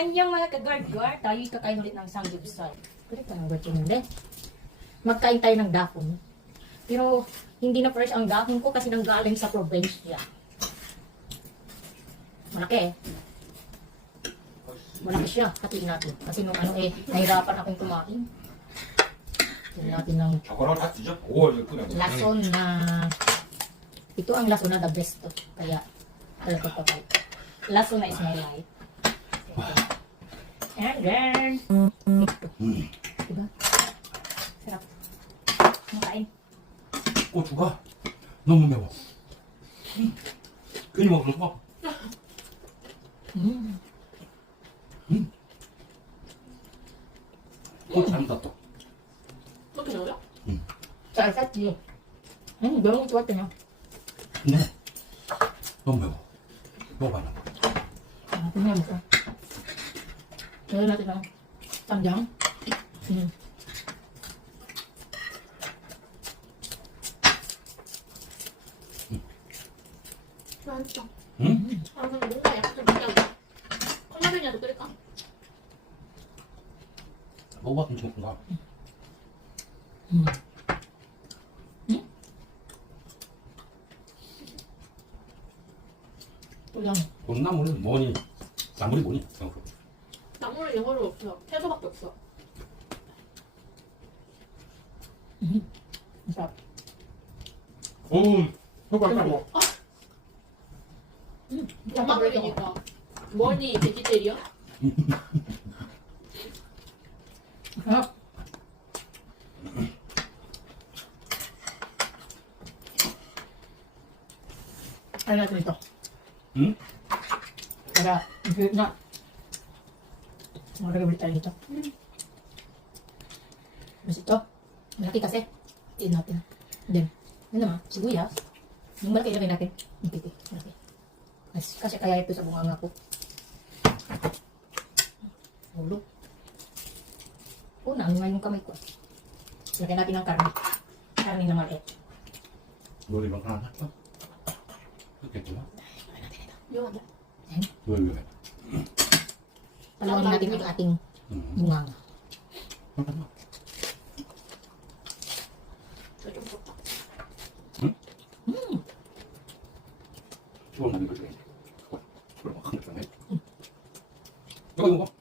Anyang mga ka-guard-guard, tayo'y kakain ulit ng samgyeopsal. Pwede ka nang guard magkain tayo ng dahon. Pero hindi na fresh ang dahon ko kasi nanggaling sa probinsya. Malaki eh. Malaki siya. Hatiin natin. Kasi nung ano eh, nahirapan akong kumain. Hatiin natin ng 젓가락을 다 뒤져. 오, 이거 끄네. lason na... Ito ang lason na the best to. Kaya, talaga ko pa. Lason na is my life. And then, ito. Diba? Sarap. Makain. 고추가 너무 매워. 괜히 먹어서 막. 고추 안 땄다. 그렇게 매워요? 잘 쌌지. 매운 거 좋았잖아. 근데 너무 매워. 먹어봐. 아, 그냥 먹어. 여기 나한테 쌈장. 맛있어. 응? 아, 근데 뭔가 약간 좀 느끼하고. 콜라겐이라도 끓일까? 먹어봤으면 좋겠다. 그냥 돈나물은 뭐니? 나물이 뭐니? 나물은 영어로 없어. 채소밖에 없어. 자, 오, 효과가 엄마물이니까. 뭐니 베지테리언? 아. 알려줘 ito. 응? Para, na. Magagawin tayo dito. Mas ito. Malaki kasi. Tiin natin. Then, yun naman, sibuyas. Yung malaki ilagay natin. Yung piti. Malaki. Kasi kaya ito sa bunganga ko. Ulo. Una, yung kamay ko. Lagyan natin ng karne. Karne na maliit. 머리만 하나 할까? 그렇겠구나. Lagyan natin ito. 위험한데? 왜? Palawin natin yung ating bunganga. 잠깐만. 좀 부럽다. 좋은 남이 거지. 그럼 막 한개 이거 먹어.